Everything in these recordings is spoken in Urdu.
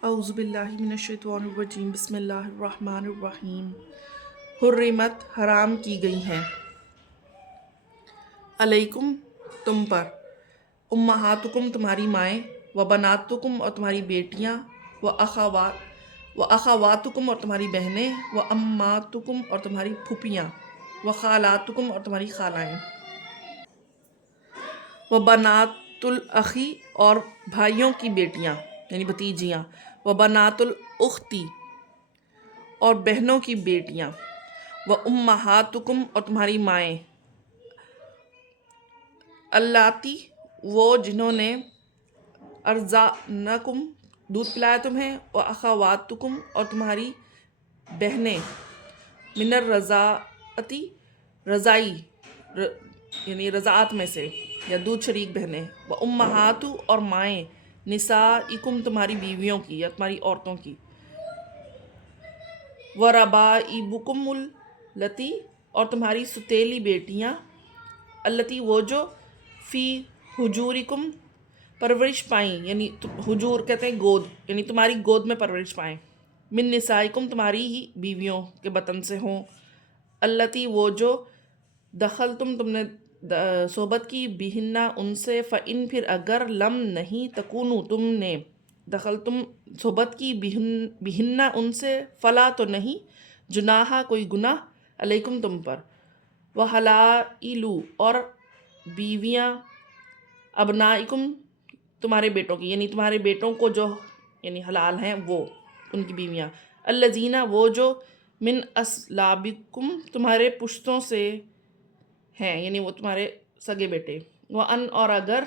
اعوذ باللہ من الشیطان الرجیم بسم اللہ الرحمن الرحیم حرمت حرام کی گئی ہیں علیکم تم پر امہاتکم تمہاری مائیں و بناتکم اور تمہاری بیٹیاں و اخواتکم اور تمہاری بہنیں و اماتکم اور تمہاری پھپھیاں و خالاتکم اور تمہاری خالائیں و بنات الاخی اور بھائیوں کی بیٹیاں یعنی بھتیجیاں و بنات الاختی اور بہنوں کی بیٹیاں و امہاتکم اور تمہاری مائیں اللاتی وہ جنہوں نے ارضعنکم دودھ پلایا تمہیں و اخواتکم اور تمہاری بہنیں من الرضاعتی رضائی یعنی رضاعت میں سے یا دودھ شریک بہنیں و امہات اور مائیں نسائکم تمہاری بیویوں کی یا تمہاری عورتوں کی و ربائبکم التی اور تمہاری ستیلی بیٹیاں التی وہ جو فی حجورکم پرورش پائیں یعنی حجور کہتے ہیں گود یعنی تمہاری گود میں پرورش پائیں من نسائکم تمہاری ہی بیویوں کے بطن سے ہوں التی وہ جو دخل تم نے صحبت کی بہنہ ان سے فإن پھر اگر لم نہیں تکونو تم نے دخل تم صحبت کی بہنہ ان سے فلا تو نہیں جناحہ کوئی گناہ علیکم تم پر وحلائلو اور بیویاں ابنائکم تمہارے بیٹوں کی یعنی تمہارے بیٹوں کو جو یعنی حلال ہیں وہ ان کی بیویاں الذین وہ جو من اصلابکم تمہارے پشتوں سے ہیں یعنی وہ تمہارے سگے بیٹے وَأَنْ اور اگر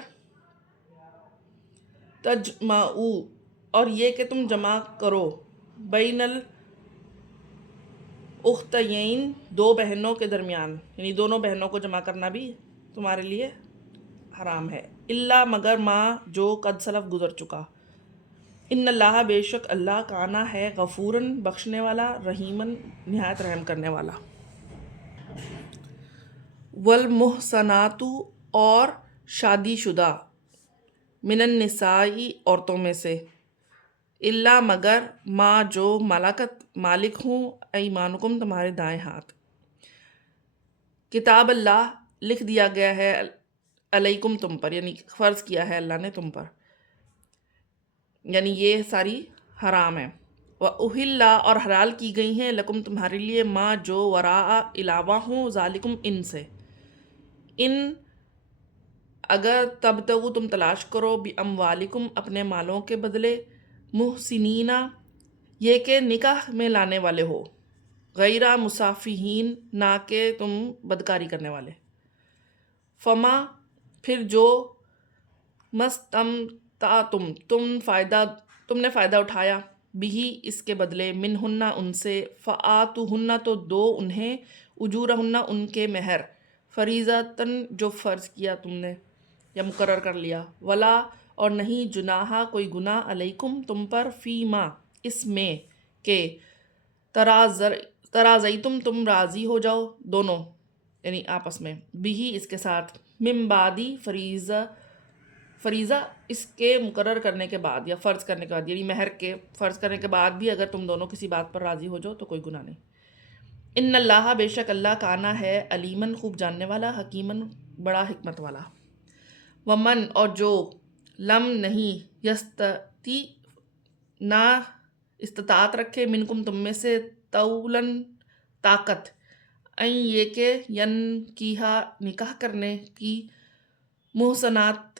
تجمعو اور یہ کہ تم جمع کرو بین الاختین دو بہنوں کے درمیان یعنی دونوں بہنوں کو جمع کرنا بھی تمہارے لیے حرام ہے الا مگر ما جو قد سلف گزر چکا ان اللہ بے شک اللہ کانا ہے غفوراً بخشنے والا رحیماً نہایت رحم کرنے والا والمحصنات اور شادی شدہ من النسائی عورتوں میں سے الا مگر ما جو ملکت مالک ہوں ایمانکم تمہارے دائیں ہاتھ کتاب اللہ لکھ دیا گیا ہے علیکم تم پر یعنی فرض کیا ہے اللہ نے تم پر یعنی یہ ساری حرام ہے وَأُحِلَّ اور حلال کی گئی ہیں لکم تمہارے لیے ما جو وراء علاوہ ہوں ذالکم ان سے ان اگر تبتغوا تم تلاش کرو باموالکم اپنے مالوں کے بدلے محسنینہ یہ کہ نکاح میں لانے والے ہو غیرہ مسافہین نہ کہ تم بدکاری کرنے والے فما پھر جو مستمتعتم تم نے فائدہ اٹھایا بھی اس کے بدلے منہن ان سے فآتوہن تو دو انہیں اجورہن ان کے مہر فریضۃً جو فرض کیا تم نے یا مقرر کر لیا ولا اور نہیں جناحہ کوئی گناہ علیکم تم پر فی ما اس میں کہ ترازیتم تم راضی ہو جاؤ دونوں یعنی آپس میں بھی اس کے ساتھ من بعدی فریضہ اس کے مقرر کرنے کے بعد یا فرض کرنے کے بعد یعنی مہر کے فرض کرنے کے بعد بھی اگر تم دونوں کسی بات پر راضی ہو جاؤ تو کوئی گناہ نہیں ان اللہ بے شک اللہ کانا ہے علیماً خوب جاننے والا حکیماً بڑا حکمت والا ومن اور جو لم نہیں یستطیع نہ استطاعت رکھے منکم تم میں سے طولاً طاقت این یہ کہ ینکیہا نکاح کرنے کی محسنات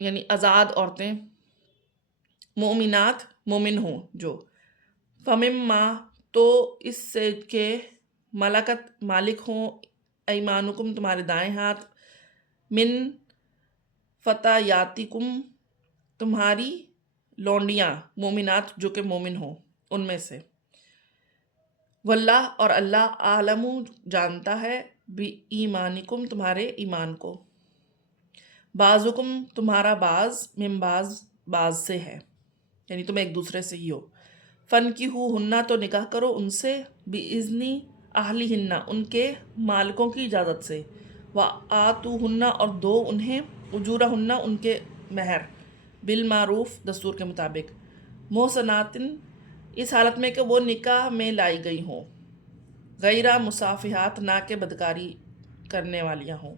یعنی آزاد عورتیں مومنات مومن ہوں جو فمما تو اس سے کہ ملکت مالک ہوں ایمانکم تمہارے دائیں ہاتھ من فتیاتکم تمہاری لونڈیاں مومنات جو کہ مومن ہوں ان میں سے واللہ اور اللہ عالم جانتا ہے بھی ایمانکم تمہارے ایمان کو بعضکم تمہارا بعض من بعض سے ہے یعنی تم ایک دوسرے سے ہی ہو فنکحوہن تو نکاح کرو ان سے باذن اہلہن ان کے مالکوں کی اجازت سے وآتوہن اور دو انہیں اجورہن ان کے مہر بالمعروف دستور کے مطابق محسناتن، اس حالت میں کہ وہ نکاح میں لائی گئی ہوں، غیرہ مصافحات، نہ کہ بدکاری کرنے والیاں ہوں،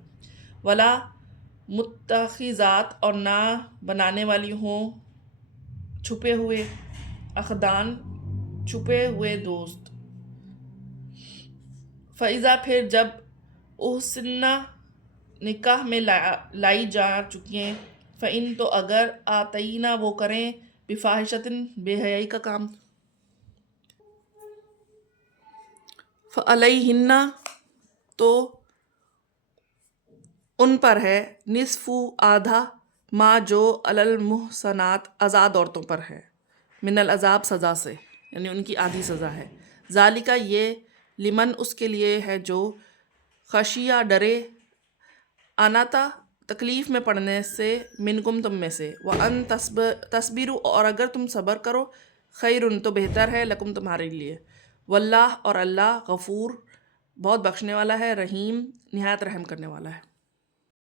ولا متخذات، اور نہ بنانے والی ہوں چھپے ہوئے، اخدان، چھپے ہوئے دوست، فَإِذَا، پھر جب احسنہ، نکاح میں لائی جا چکی ہیں، فَإِن، تو اگر آتئینہ، وہ کریں بفاحشۃ، بے حیائی کا کام، فعلیہن، تو ان پر ہے نصف، آدھا، ما، جو علی المحصنات، آزاد عورتوں پر ہے، من العذاب، سزا سے، یعنی ان کی آدھی سزا ہے، ذالکہ، یہ، لمن، اس کے لیے ہے جو خشیہ، ڈرے، آناتا، تکلیف میں پڑنے سے، منکم، تم میں سے، وَأَن تصبروا، اور اگر تم صبر کرو، خیرن، تو بہتر ہے، لکم، تمہارے لیے، واللہ، اور اللہ، غفور، بہت بخشنے والا ہے، رحیم، نہایت رحم کرنے والا ہے۔